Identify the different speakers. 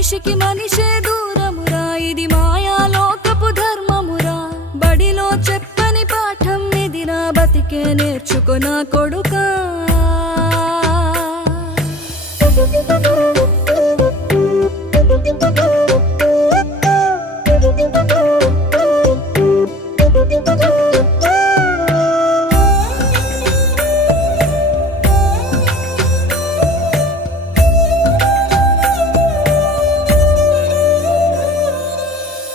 Speaker 1: మనిషికి మనిషే దూరమురా ఇది మాయాలోకపు ధర్మమురా బడిలో చెప్పని పాఠం ఇది నా బతికే నేర్చుకున్న కొడుకా